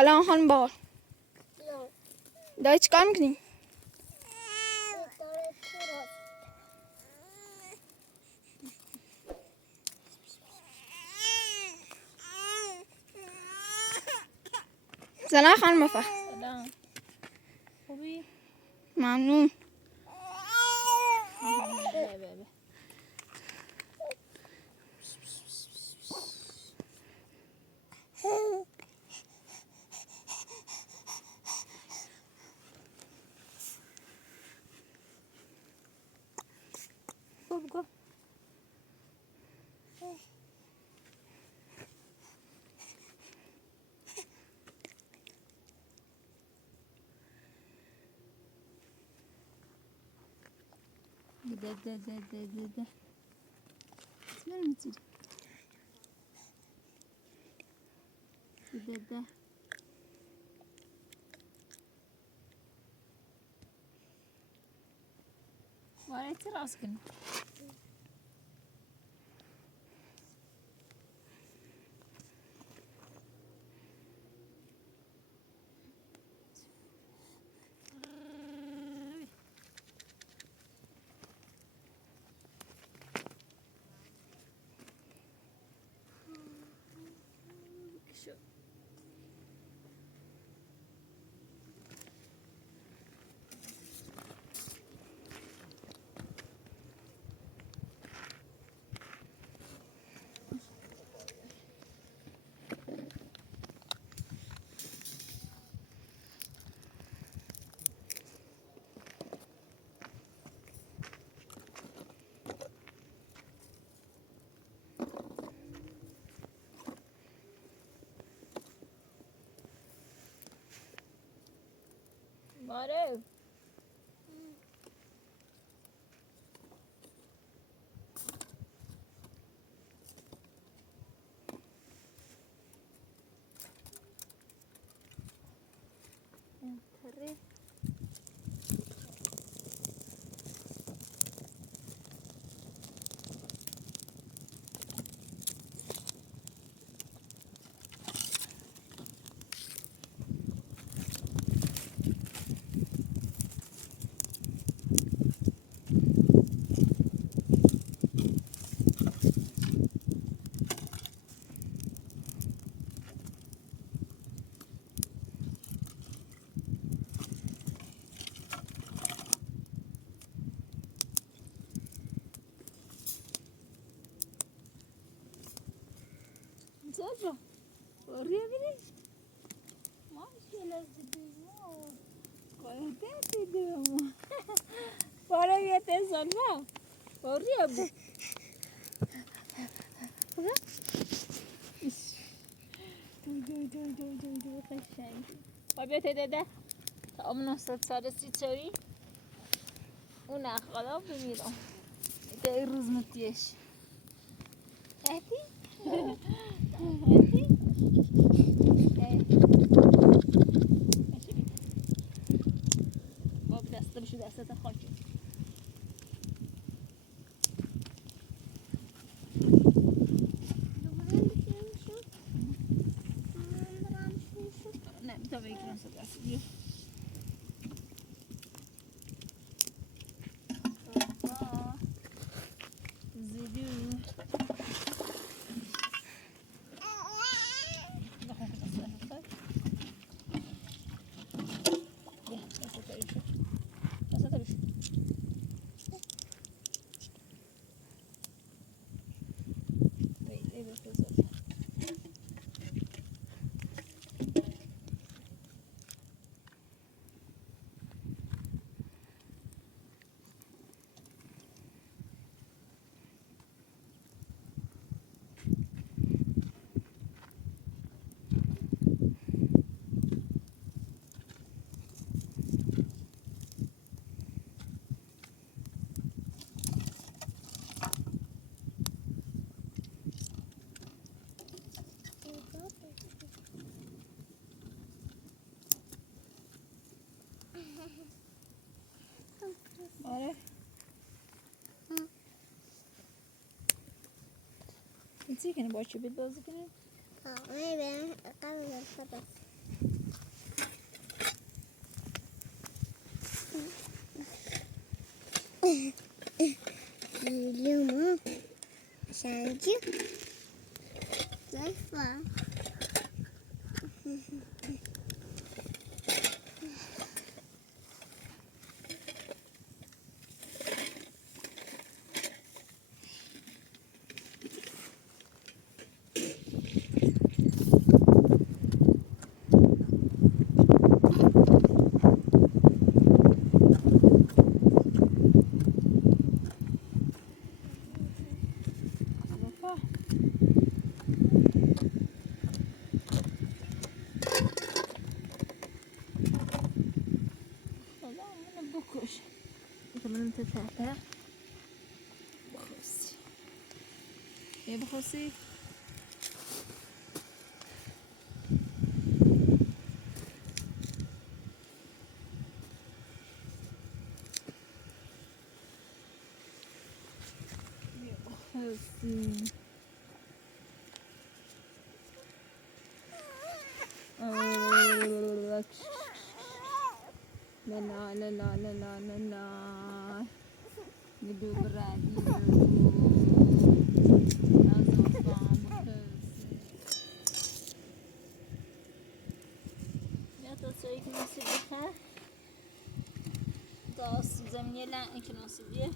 سلام خانم بار. داری چیکار میکنی؟ سلام خانم وفا. سلام. خوبی؟ ممنون. گو ده اسمه میتونی ده وارد راس کن وارد انتره زوجة وريه بني ما مشكلة تديمو قلت تديمو ولا بيتصل ما وريه بني دو خشن وبيت ده تأمن صار سيتشوي ونأخذه بميلهم ده الرز متيش هاتي هاتي باب دست بشو دستت خاکی نه تا بگیرم صداست بیا زیدو آره چی کنی با چی بید بازی کنی؟ برم قبل بس Geliyor sence? Zayıf var. كمان انت تحتها بخصي يا بخصي يا بخصي لا لا لا لا لا لا لا لا بدو برادي يا تصيك نسيبها تص زمني لا انك نسيبيه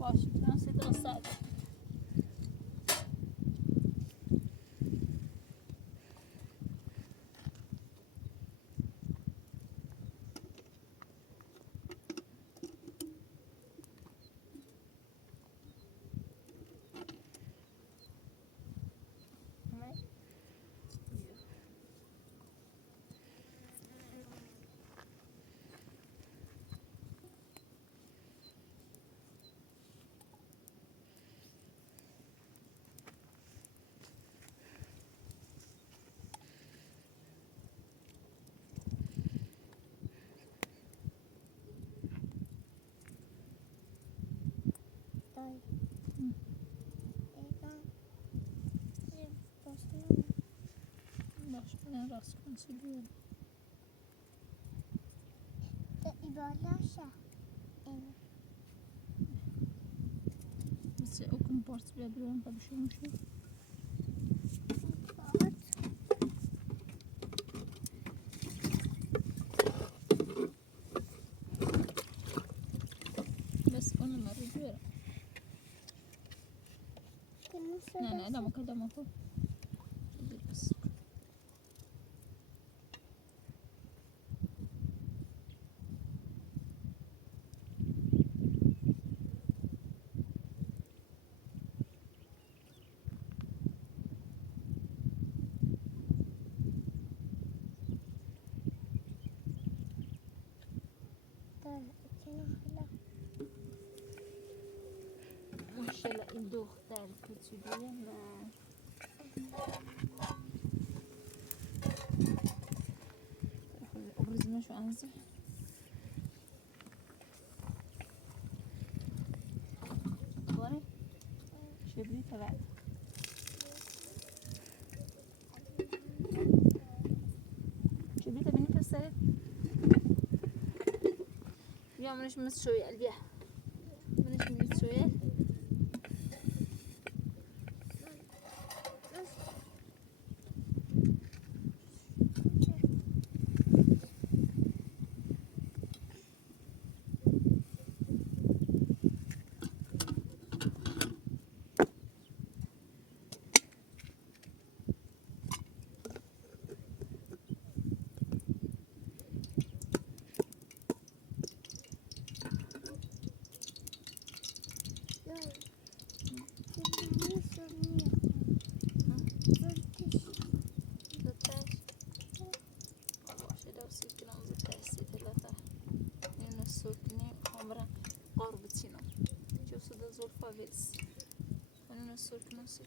باش نسيت الصعد باش من راس كنسيبيه بس اوكم بارت بيا بلون بمشي مشي بس انا ما رجوع لا لا ما كده ما فوق بس مشكلة عنده اختار كتير ما أبرز ما شو أنزل أخباري شبري تبعت شبري تبيني كسرت يا منش مسوي قلبي منش مسوي Vez. Olha no sul que não sei.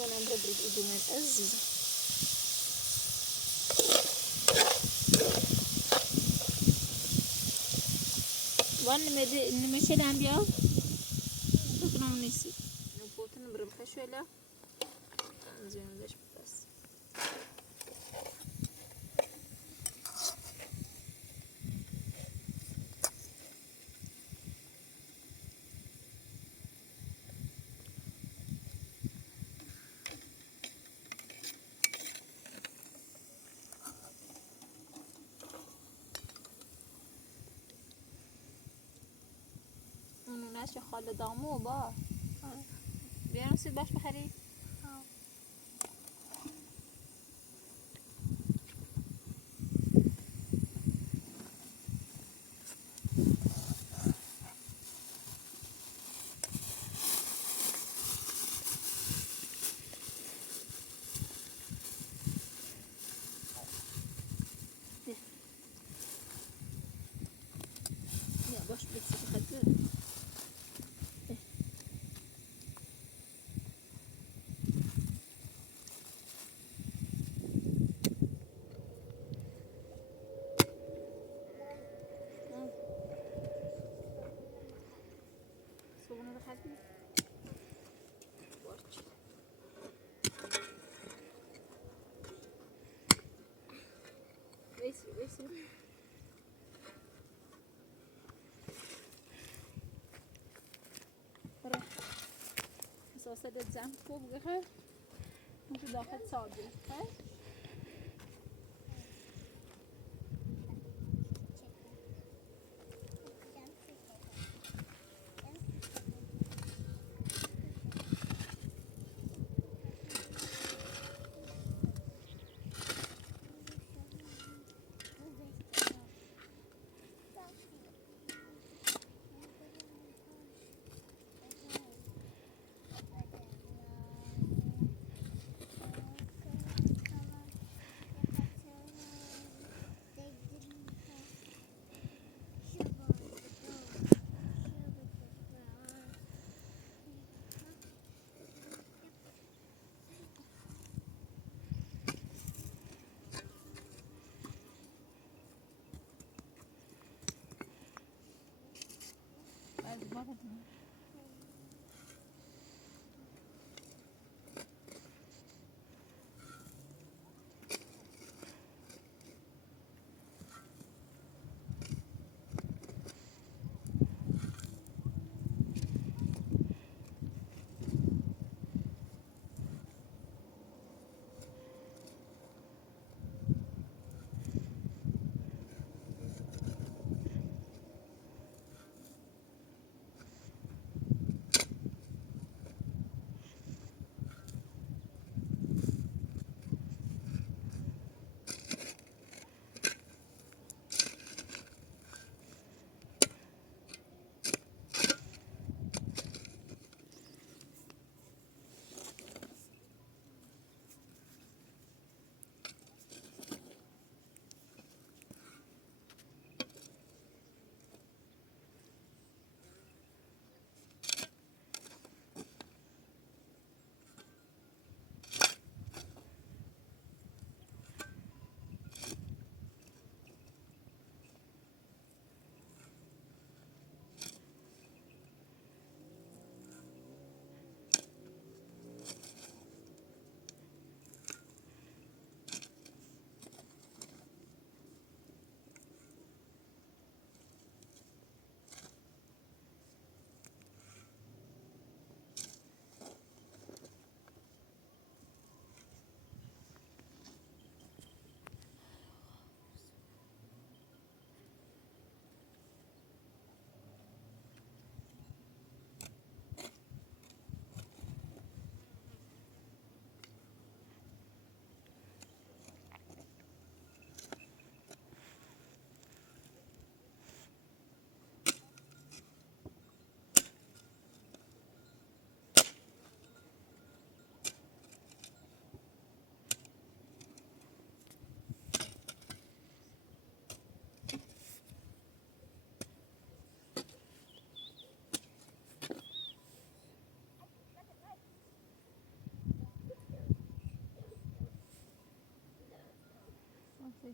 وانا مبرد قدومان أزز وانا مشي عم بيا تكرم نسي نبوتن بربخ شوية زين ليش بس ماشي خالد دامو با بیارم سی باش بخری یا باش بسی بخدر صبونه بخدر بارچ ویسی برای اساسه دزم خوب بخیر تو داخل ساده از بابا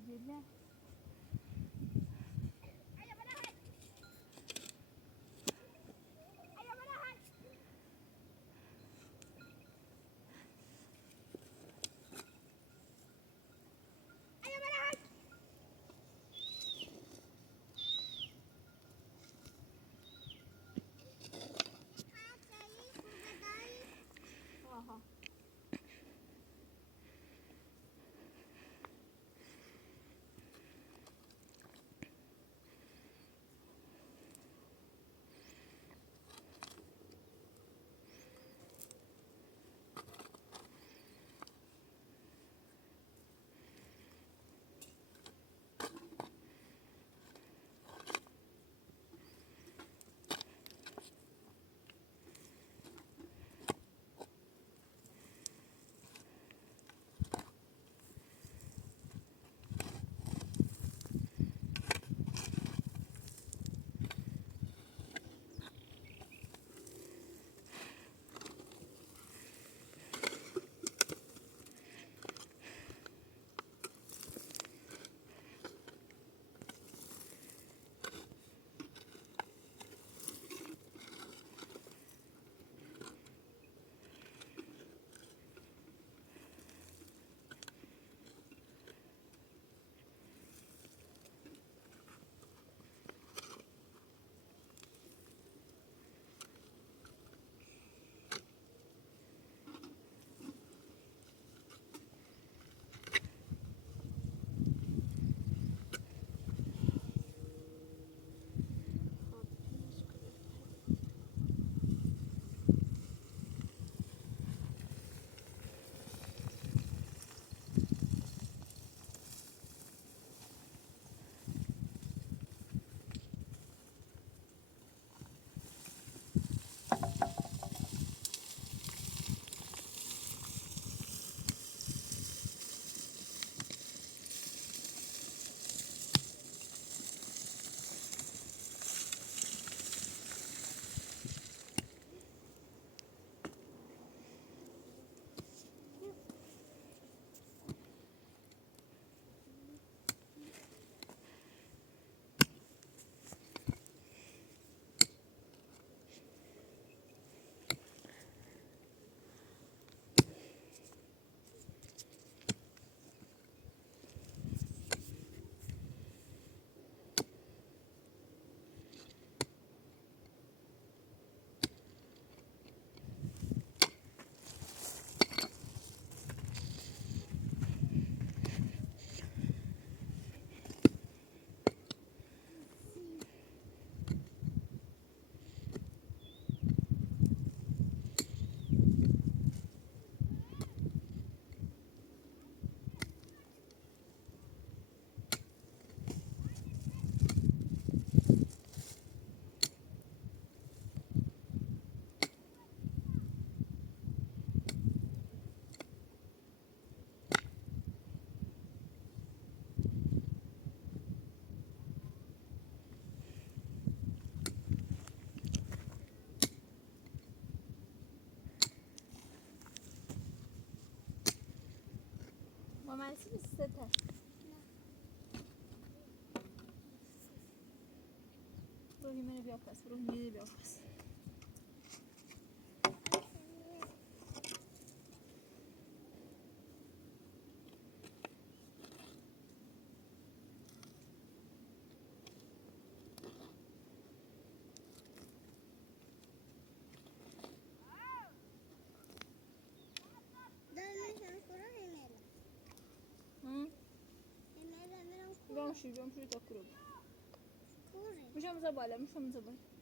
جدا. آها. ماما اسم ستة. روحي مني بيوكس، روحي مني بيوكس. بیام شوی تا کرد. میشم زباله.